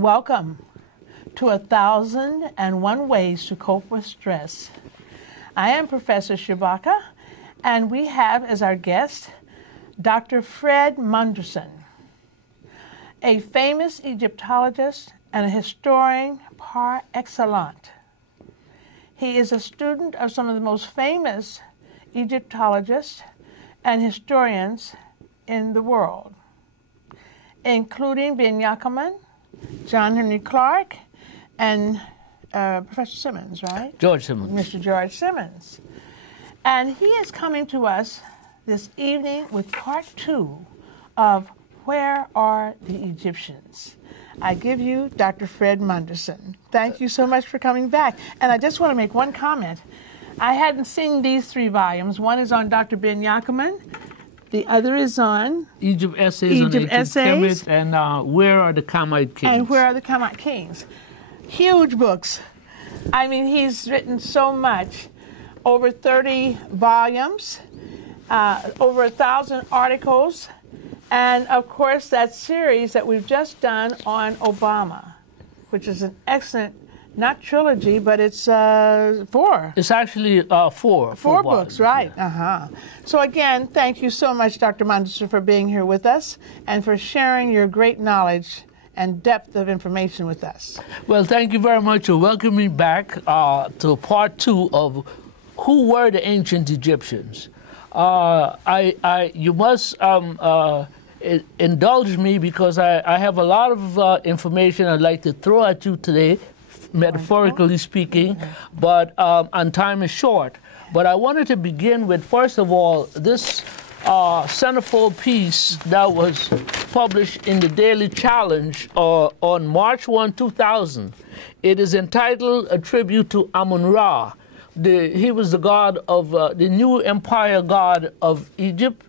Welcome to 1001 Ways to Cope with Stress. I am Professor Shabaka, and we have as our guest Dr. Fred Monderson, a famous Egyptologist and a historian par excellence. He is a student of some of the most famous Egyptologists and historians in the world, including Ben Yakiman, John Henry Clark, and Professor Simmons, right? George Simmons. Mr. George Simmons. And he is coming to us this evening with part 2 of Where Are the Egyptians? I give you Dr. Fred Monderson. Thank you so much for coming back. And I just want to make one comment. I hadn't seen these 3 volumes. One is on Dr. Ben Yakiman. The other is on Egypt Essays, Kemet, and Where Are the Kamite Kings? And Where Are the Kamite Kings? Huge books. I mean, he's written so much. Over 30 volumes, over 1,000 articles, and of course that series that we've just done on Obama, which is an excellent, not trilogy, but it's 4. It's actually 4. 4 books, right. Yeah. So again, thank you so much, Dr. Monderson, for being here with us and for sharing your great knowledge and depth of information with us. Well, thank you very much for welcoming me back to part 2 of Who Were the Ancient Egyptians. You must indulge me because I have a lot of information I'd like to throw at you today, metaphorically speaking, but and time is short. But I wanted to begin with, first of all, this centerfold piece that was published in the Daily Challenge on March 1, 2000. It is entitled A Tribute to Amun-Ra. He was the god of the new empire god of Egypt.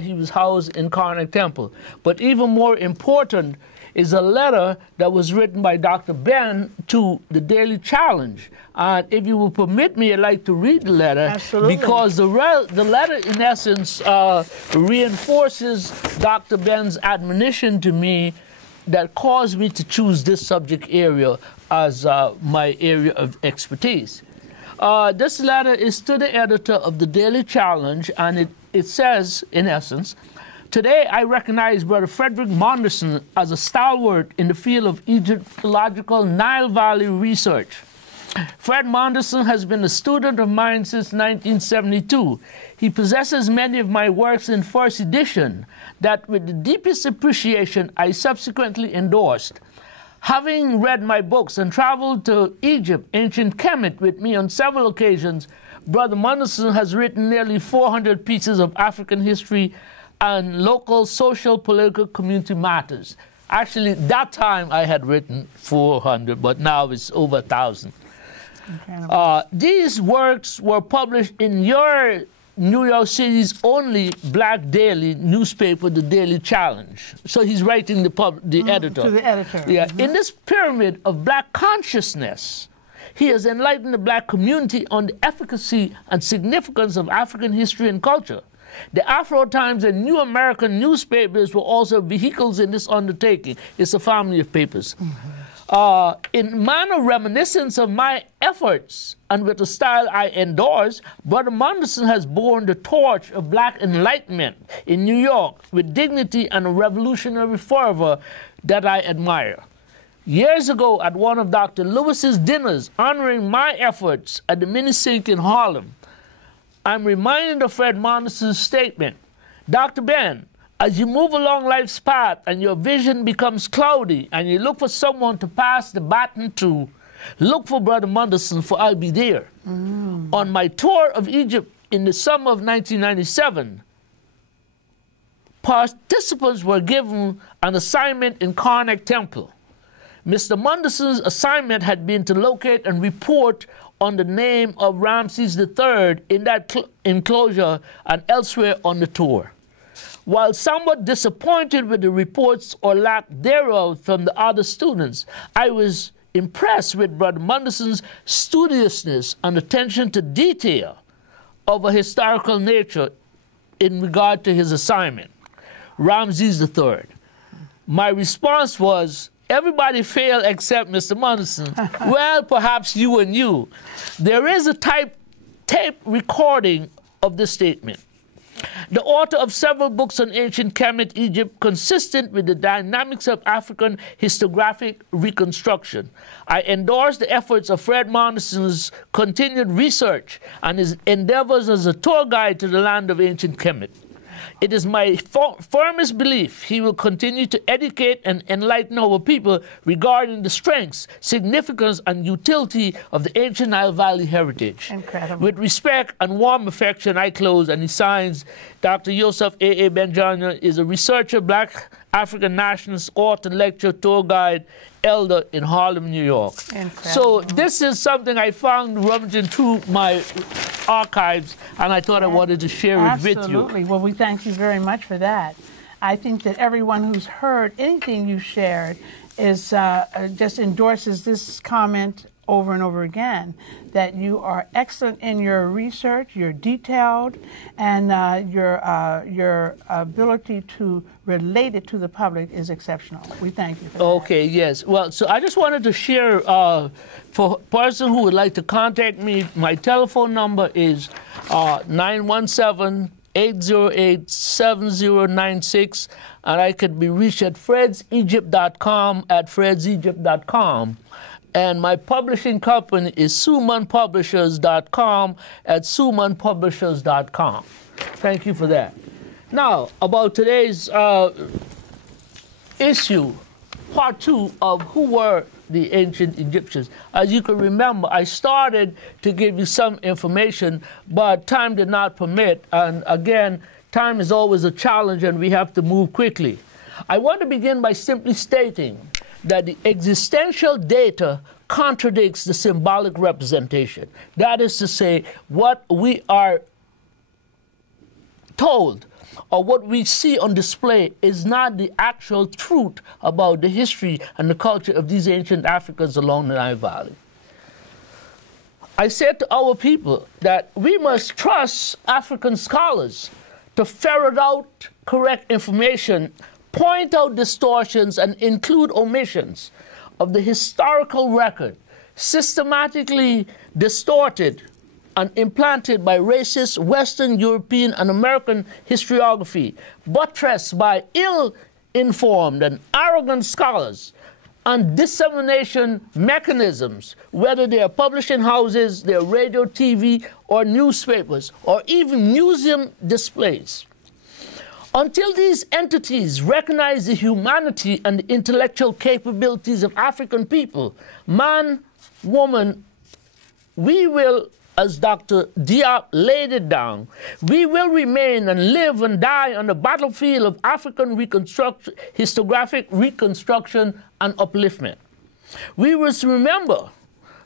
He was housed in Karnak Temple. But even more important is a letter that was written by Dr. Ben to the Daily Challenge. If you will permit me, I'd like to read the letter. Absolutely. Because the letter, in essence, reinforces Dr. Ben's admonition to me that caused me to choose this subject area as my area of expertise. This letter is to the editor of the Daily Challenge, and it says, in essence, today I recognize Brother Frederick Monderson as a stalwart in the field of Egyptological Nile Valley research. Fred Monderson has been a student of mine since 1972. He possesses many of my works in first edition that with the deepest appreciation I subsequently endorsed. Having read my books and traveled to Egypt, ancient Kemet, with me on several occasions, Brother Monderson has written nearly 400 pieces of African history and local social, political, community matters. Actually, that time I had written 400, but now it's over 1,000. These works were published in your New York City's only black daily newspaper, the Daily Challenge. So he's writing the editor. To the editor. Yeah. In this pyramid of black consciousness, he has enlightened the black community on the efficacy and significance of African history and culture. The Afro Times and New American newspapers were also vehicles in this undertaking. It's a family of papers. In manner reminiscence of my efforts and with a style I endorse, Brother Monderson has borne the torch of black enlightenment in New York with dignity and a revolutionary fervor that I admire. Years ago, at one of Dr. Lewis's dinners honoring my efforts at the Mini Sink in Harlem, I'm reminded of Fred Monderson's statement, Dr. Ben, as you move along life's path and your vision becomes cloudy and you look for someone to pass the baton to, look for Brother Monderson, for I'll be there. On my tour of Egypt in the summer of 1997, participants were given an assignment in Karnak Temple. Mr. Monderson's assignment had been to locate and report on the name of Ramses III in that enclosure and elsewhere on the tour. While somewhat disappointed with the reports or lack thereof from the other students, I was impressed with Brother Monderson's studiousness and attention to detail of a historical nature in regard to his assignment, Ramses III. My response was, everybody failed except Mr. Monderson. Well, perhaps you and you. There is a tape recording of this statement. The author of several books on ancient Kemet Egypt, consistent with the dynamics of African historiographic reconstruction. I endorse the efforts of Fred Monderson's continued research and his endeavors as a tour guide to the land of ancient Kemet. It is my firmest belief he will continue to educate and enlighten our people regarding the strengths, significance, and utility of the ancient Nile Valley heritage. Incredible. With respect and warm affection, I close, and he signs, Dr. Yosef A.A. Benjana is a researcher, Black African nationalist, author, lecturer, tour guide, elder in Harlem, New York. Incredible. So this is something I found rummaging through my archives, and I thought I wanted to share it with you. Absolutely. Well, we thank you very much for that. I think that everyone who's heard anything you shared is just endorses this comment over and over again, that you are excellent in your research, you're detailed, and your ability to relate it to the public is exceptional. We thank you for that. Okay, yes. Well, so I just wanted to share, for a person who would like to contact me, my telephone number is 917-808-7096, and I could be reached at fredsegypt.com, and my publishing company is sumanpublishers.com at sumanpublishers.com. Thank you for that. Now, about today's issue, part 2 of who were the ancient Egyptians. As you can remember, I started to give you some information, but time did not permit. And again, time is always a challenge, and we have to move quickly. I want to begin by simply stating that the existential data contradicts the symbolic representation. That is to say, what we are told or what we see on display is not the actual truth about the history and the culture of these ancient Africans along the Nile Valley. I said to our people that we must trust African scholars to ferret out correct information, point out distortions, and include omissions of the historical record, systematically distorted and implanted by racist Western, European, and American historiography, buttressed by ill-informed and arrogant scholars, and dissemination mechanisms, whether they are publishing houses, their radio, TV, or newspapers, or even museum displays. Until these entities recognize the humanity and the intellectual capabilities of African people, man, woman, we will, as Dr. Diop laid it down, we will remain and live and die on the battlefield of African historiographic reconstruction and upliftment. We must remember,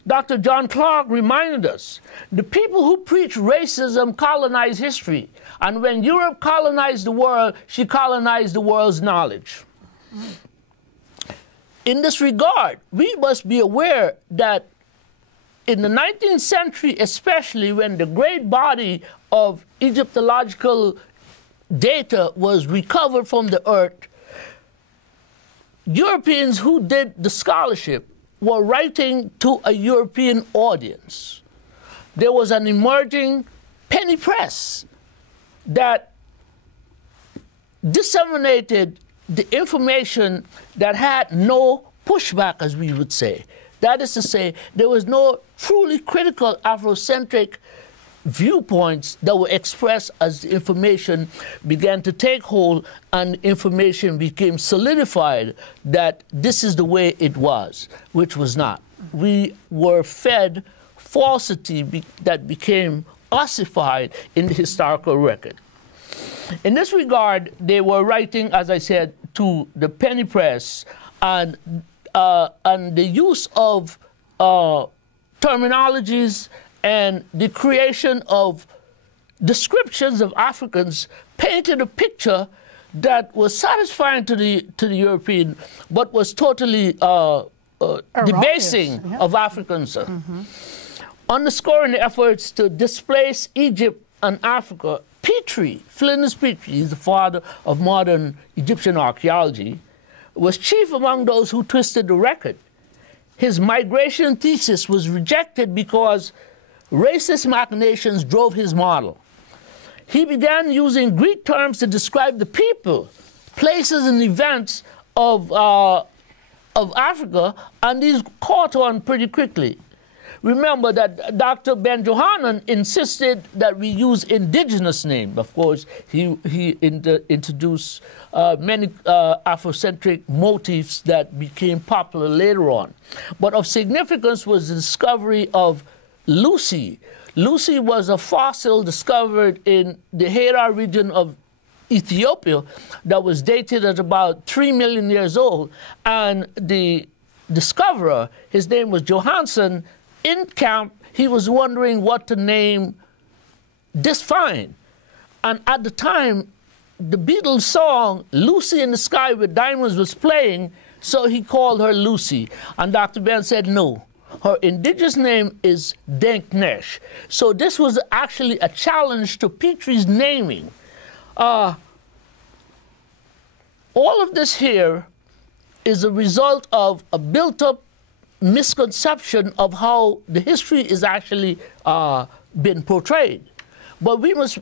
Dr. John Clark reminded us, the people who preach racism colonize history. And when Europe colonized the world, she colonized the world's knowledge. In this regard, we must be aware that in the 19th century, especially when the great body of Egyptological data was recovered from the earth, Europeans who did the scholarship were writing to a European audience. There was an emerging penny press that disseminated the information that had no pushback, as we would say. That is to say, there was no truly critical Afrocentric viewpoints that were expressed as the information began to take hold and information became solidified that this is the way it was, which was not. We were fed falsity that became ossified in the historical record. In this regard, they were writing, as I said, to the penny press, and the use of terminologies and the creation of descriptions of Africans painted a picture that was satisfying to the European, but was totally debasing of Africans. Underscoring the efforts to displace Egypt and Africa, Petrie, Flinders Petrie, he's the father of modern Egyptian archaeology, was chief among those who twisted the record. His migration thesis was rejected because racist machinations drove his model. He began using Greek terms to describe the people, places, and events of Africa, and these caught on pretty quickly. Remember that Dr. Ben Johannan insisted that we use indigenous names. Of course, he introduced many Afrocentric motifs that became popular later on. But of significance was the discovery of Lucy. Lucy was a fossil discovered in the Hera region of Ethiopia that was dated at about 3 million years old. And the discoverer, his name was Johansen. In camp, he was wondering what to name this find. And at the time, the Beatles song, Lucy in the Sky with Diamonds, was playing, so he called her Lucy. And Dr. Ben said, no, her indigenous name is Denknesh. So this was actually a challenge to Petrie's naming. All of this here is a result of a built-up misconception of how the history is actually been portrayed. But we must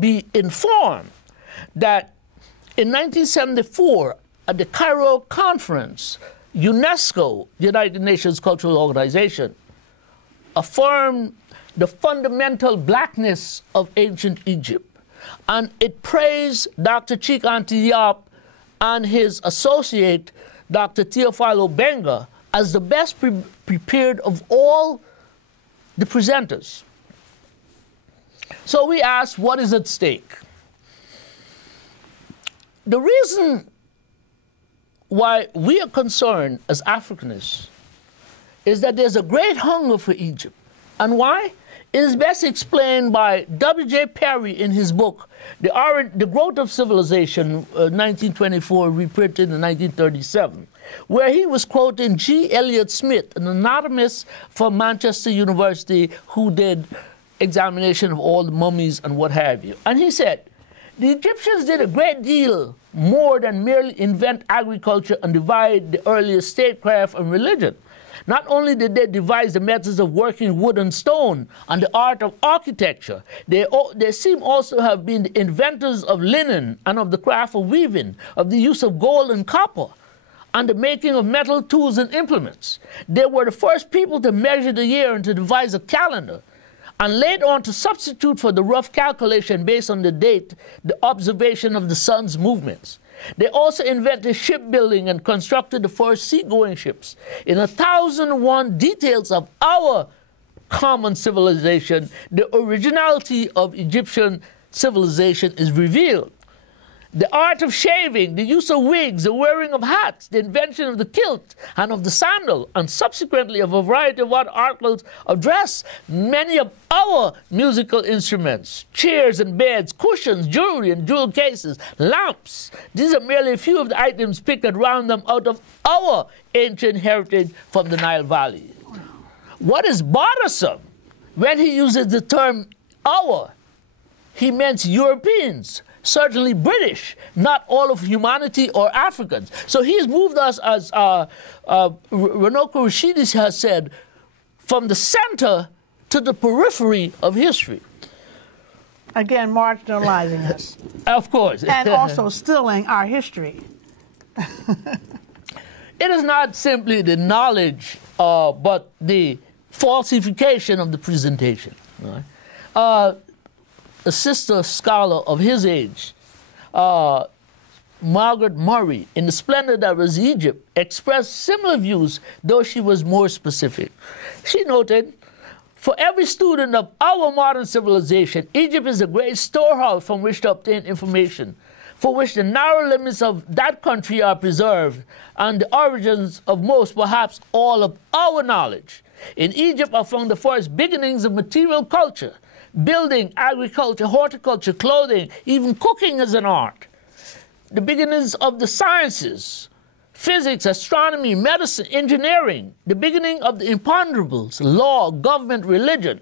be informed that in 1974, at the Cairo Conference, UNESCO, the United Nations Cultural Organization, affirmed the fundamental blackness of ancient Egypt. And it praised Dr. Chika-Ante Diop and his associate, Dr. Theophilo Benga, as the best prepared of all the presenters. So we asked, what is at stake? The reason why we are concerned as Africanists is that there's a great hunger for Egypt. And why? It is best explained by W.J. Perry in his book, The Growth of Civilization, 1924, reprinted in 1937, where he was quoting G. Elliott Smith, an anatomist from Manchester University who did examination of all the mummies and what have you. And he said, the Egyptians did a great deal more than merely invent agriculture and divide the earliest statecraft and religion. Not only did they devise the methods of working wood and stone and the art of architecture, they seem also to have been the inventors of linen and of the craft of weaving, of the use of gold and copper, and the making of metal tools and implements. They were the first people to measure the year and to devise a calendar, and later on to substitute for the rough calculation based on the date, the observation of the sun's movements. They also invented shipbuilding and constructed the first seagoing ships. In 1001 details of our common civilization, the originality of Egyptian civilization is revealed. The art of shaving, the use of wigs, the wearing of hats, the invention of the kilt and of the sandal, and subsequently of a variety of other articles of dress, many of our musical instruments, chairs and beds, cushions, jewelry and jewel cases, lamps. These are merely a few of the items picked at random out of our ancient heritage from the Nile Valley. What is bothersome when he uses the term our? He meant Europeans. Certainly British, not all of humanity or Africans. So he's moved us, as Runoko Rashidis has said, from the center to the periphery of history. Again, marginalizing us. Of course. And also stealing our history. It is not simply the knowledge, but the falsification of the presentation. Right? A sister scholar of his age, Margaret Murray, in The Splendor That Was Egypt, expressed similar views, though she was more specific. She noted, for every student of our modern civilization, Egypt is a great storehouse from which to obtain information, for which the narrow limits of that country are preserved, and the origins of most, perhaps all, of our knowledge. In Egypt are found the first beginnings of material culture, building, agriculture, horticulture, clothing, even cooking as an art. The beginnings of the sciences, physics, astronomy, medicine, engineering, the beginning of the imponderables, law, government, religion.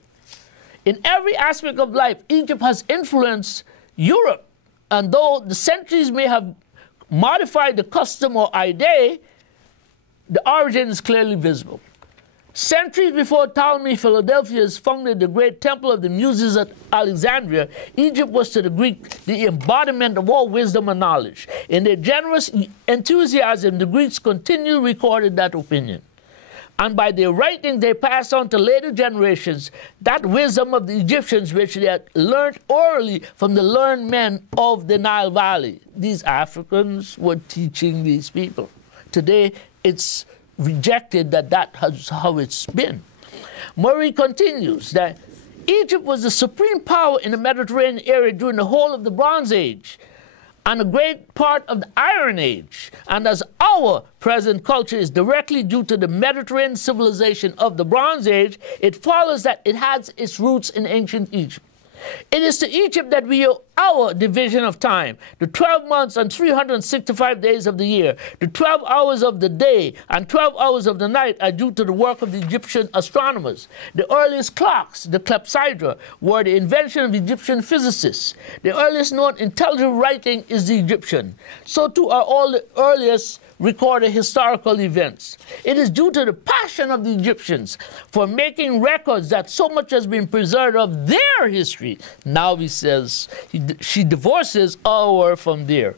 In every aspect of life, Egypt has influenced Europe, and though the centuries may have modified the custom or idea, the origin is clearly visible. Centuries before Ptolemy Philadelphus founded the great temple of the Muses at Alexandria, Egypt was to the Greek the embodiment of all wisdom and knowledge. In their generous enthusiasm, the Greeks continually recorded that opinion. And by their writing, they passed on to later generations that wisdom of the Egyptians, which they had learned orally from the learned men of the Nile Valley. These Africans were teaching these people. Today, it's rejected that that's how it's been. Murray continues that Egypt was the supreme power in the Mediterranean area during the whole of the Bronze Age and a great part of the Iron Age. And as our present culture is directly due to the Mediterranean civilization of the Bronze Age, it follows that it has its roots in ancient Egypt. It is to Egypt that we owe our division of time, the 12 months and 365 days of the year. The 12 hours of the day and 12 hours of the night are due to the work of the Egyptian astronomers. The earliest clocks, the clepsydra, were the invention of Egyptian physicists. The earliest known intelligible writing is the Egyptian. So too are all the earliest recorded historical events. It is due to the passion of the Egyptians for making records that so much has been preserved of their history. Now he says, she divorces our from there,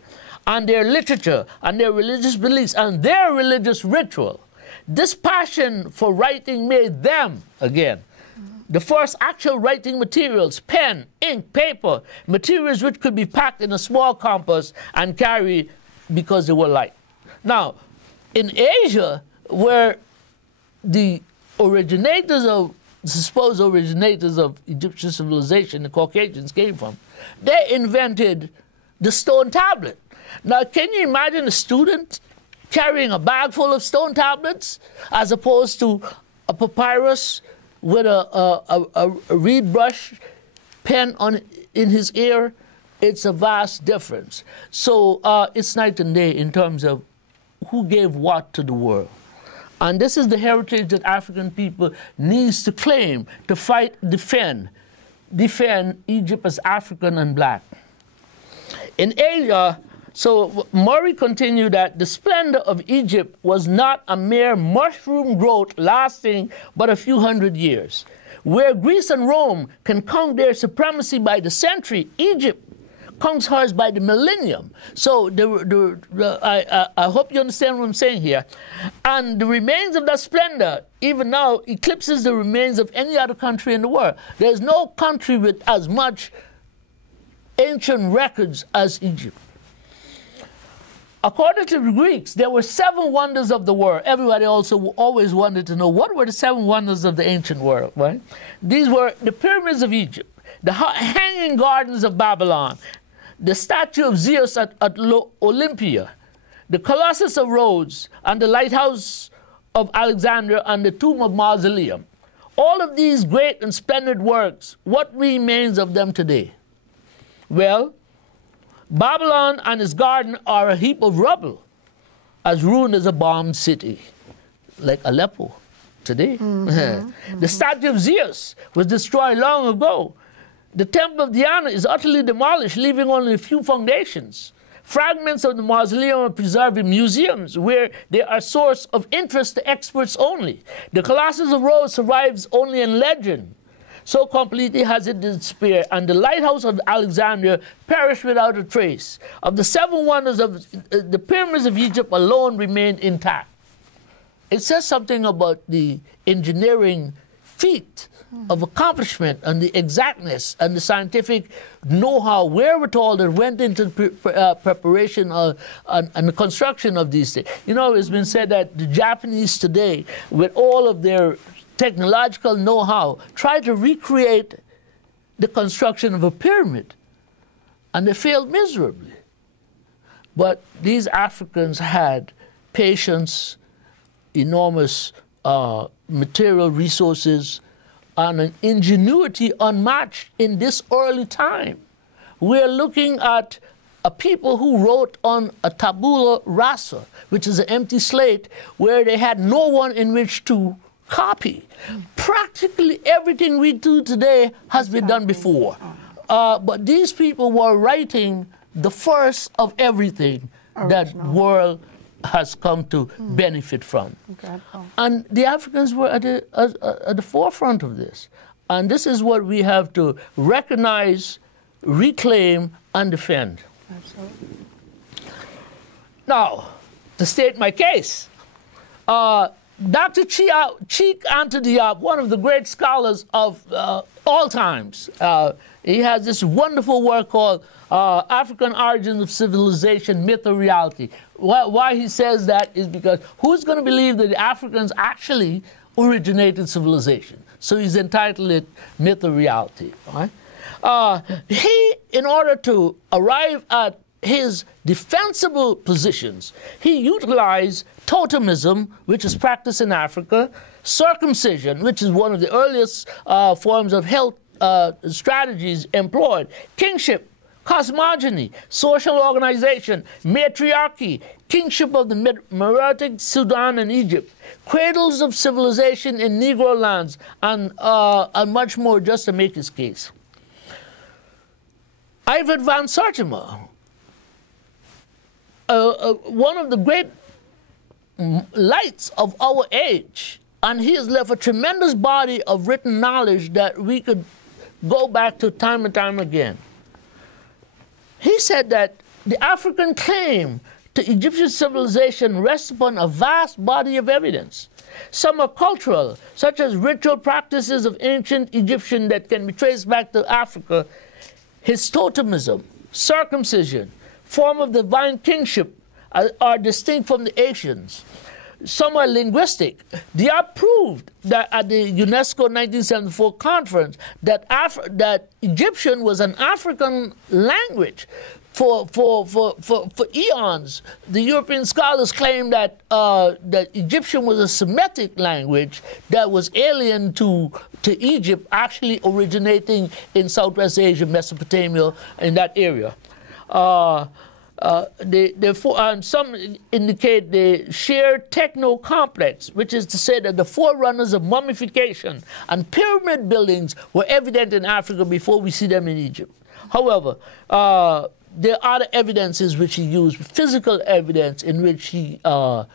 and their literature, and their religious beliefs, and their religious ritual. This passion for writing made them, again, the first actual writing materials, pen, ink, paper, materials which could be packed in a small compass and carried because they were light. Now, in Asia, where the originators of, the supposed originators of Egyptian civilization, the Caucasians came from, they invented the stone tablet. Now, can you imagine a student carrying a bag full of stone tablets as opposed to a papyrus with a reed brush pen in his ear? It's a vast difference. So it's night and day in terms of who gave what to the world. And this is the heritage that African people needs to claim, to fight, defend Egypt as African and black. In Asia, so Murray continued that the splendor of Egypt was not a mere mushroom growth lasting but a few hundred years. Where Greece and Rome can count their supremacy by the century, Egypt counts hers by the millennium. So I hope you understand what I'm saying here. And the remains of that splendor, even now, eclipses the remains of any other country in the world. There's no country with as much ancient records as Egypt. According to the Greeks, there were 7 wonders of the world. Everybody also always wanted to know what were the 7 wonders of the ancient world, right? These were the pyramids of Egypt, the hanging gardens of Babylon, the statue of Zeus at Olympia, the Colossus of Rhodes, and the lighthouse of Alexandria, and the tomb of Mausoleum. All of these great and splendid works, what remains of them today? Well, Babylon and its garden are a heap of rubble, as ruined as a bombed city, like Aleppo today. The statue of Zeus was destroyed long ago. The temple of Diana is utterly demolished, leaving only a few foundations. Fragments of the mausoleum are preserved in museums, where they are a source of interest to experts only. The Colossus of Rhodes survives only in legend. So completely has it disappeared, and the lighthouse of Alexandria perished without a trace. Of the 7 wonders of the pyramids of Egypt alone remained intact. It says something about the engineering feat of accomplishment and the exactness and the scientific know-how, wherewithal that went into the preparation and the construction of these things. You know, it's been said that the Japanese today, with all of their technological know-how, try to recreate the construction of a pyramid, and they failed miserably. But these Africans had patience, enormous material resources, and an ingenuity unmatched in this early time. We're looking at a people who wrote on a tabula rasa, which is an empty slate, where they had no one in which to copy. Practically everything we do today has been done before. But these people were writing the first of everything that world has come to benefit from. Okay. And the Africans were at the forefront of this. And this is what we have to recognize, reclaim, and defend. Absolutely. Now, to state my case, Dr. Cheek Anta Diop, one of the great scholars of all times, he has this wonderful work called African Origins of Civilization, Myth or Reality. Why he says that is because who's going to believe that the Africans actually originated civilization? So he's entitled it Myth or Reality. Right? He, in order to arrive at his defensible positions, he utilized totemism, which is practiced in Africa, circumcision, which is one of the earliest forms of health strategies employed, kingship, cosmogony, social organization, matriarchy, kingship of the Meroitic Sudan and Egypt, cradles of civilization in Negro lands, and much more, just to make his case. Ivan van Sertima, one of the great lights of our age, and he has left a tremendous body of written knowledge that we could go back to time and time again. He said that the African claim to Egyptian civilization rests upon a vast body of evidence. Some are cultural, such as ritual practices of ancient Egyptian that can be traced back to Africa, his totemism, circumcision, form of divine kingship are distinct from the Asians. Some are linguistic. Diop proved that at the UNESCO 1974 conference that Egyptian was an African language for eons. The European scholars claim that that Egyptian was a Semitic language that was alien to Egypt, actually originating in Southwest Asia, Mesopotamia, in that area. Some indicate the shared techno-complex, which is to say that the forerunners of mummification and pyramid buildings were evident in Africa before we see them in Egypt. However, there are other evidences which he used, physical evidence in which he, Dr.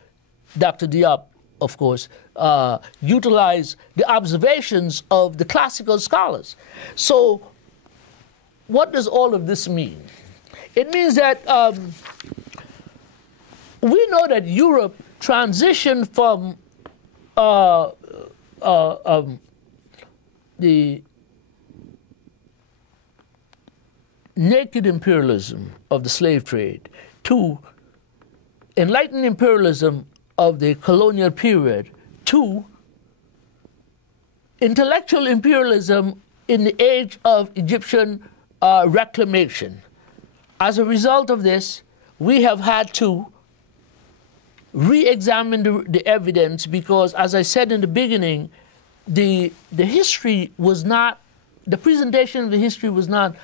Diop, of course, utilized the observations of the classical scholars. So what does all of this mean? It means that we know that Europe transitioned from the naked imperialism of the slave trade to enlightened imperialism of the colonial period to intellectual imperialism in the age of Egyptian reclamation. As a result of this, we have had to re-examine the evidence because, as I said in the beginning, the history was not, the presentation of the history was not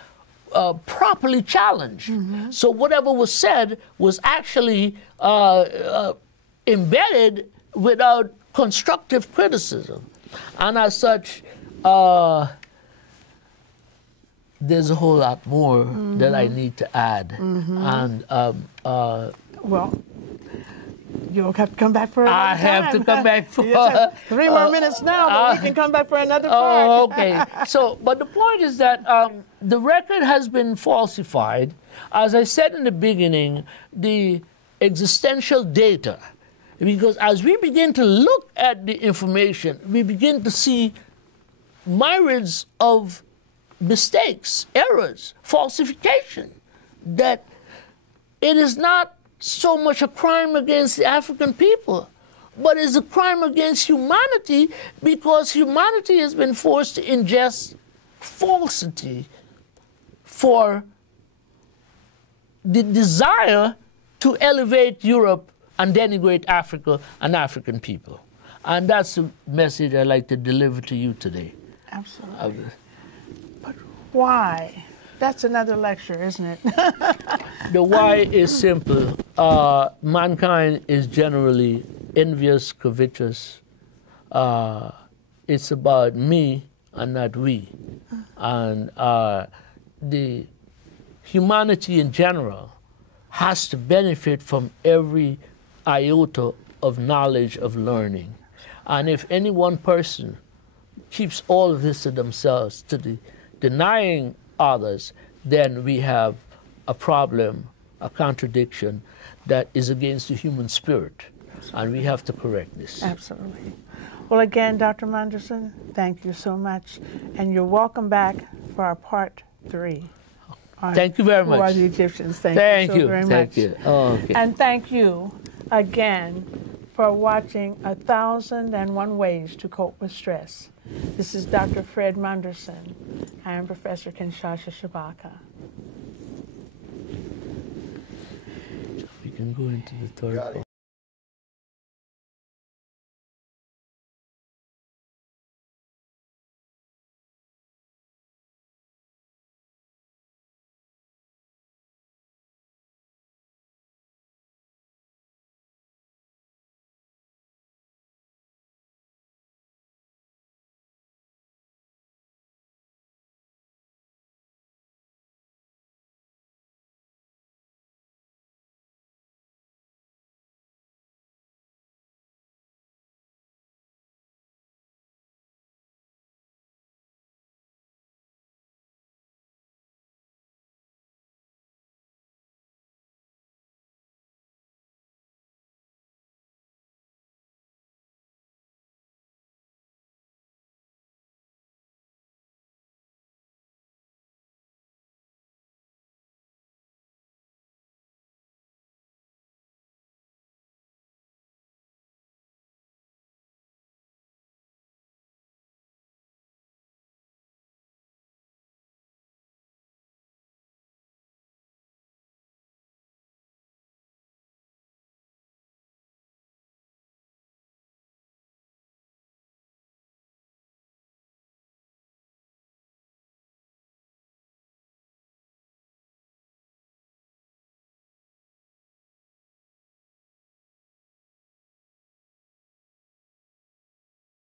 properly challenged. Mm-hmm. So whatever was said was actually embedded without constructive criticism. And as such, there's a whole lot more that I need to add. And well, you'll have to come back for another I have to come back for... Yes, 3 more minutes now, but we can come back for another part. Oh, okay. So, but the point is that the record has been falsified. As I said in the beginning, the existential data, because as we begin to look at the information, we begin to see myriads of mistakes, errors, falsification, that it is not so much a crime against the African people, but it's a crime against humanity because humanity has been forced to ingest falsity for the desire to elevate Europe and denigrate Africa and African people. And that's the message I'd like to deliver to you today. Absolutely. But why? That's another lecture, isn't it? The why is simple. Mankind is generally envious, covetous. It's about me and not we. And the humanity in general has to benefit from every iota of knowledge, of learning. And if any one person keeps all of this to themselves, denying others, then we have a problem, a contradiction that is against the human spirit. Absolutely. And we have to correct this. Absolutely. Well, again, Dr. Monderson, thank you so much. And you're welcome back for our part 3. Thank you very much. Who are the Egyptians? Thank you so very much. Thank you. Oh, okay. And thank you again for watching 1,001 Ways to Cope with Stress. This is Dr. Fred Monderson. I am Professor Kinshasha Shabaka. We can go into the third part.